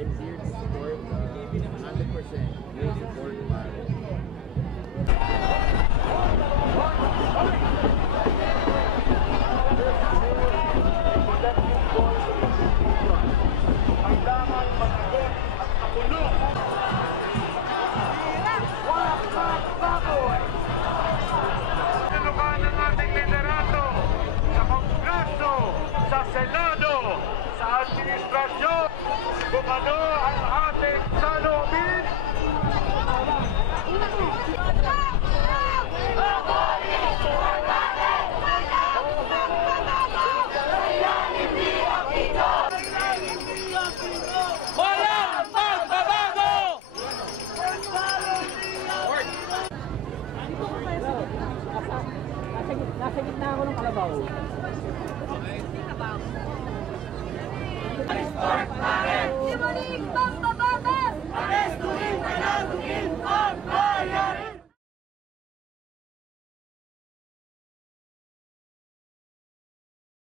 I'm here to support 100%. Will support Pare. Kailangan managot at makulong. Walang magbaboy. Tinukan ng ating liderato sa Kongreso, sa Senado, sa Administrasyon, kung ano ang ating saloobin. Nasa gitna ako ng kalabaw. Restore Pare! Simuling Bamba!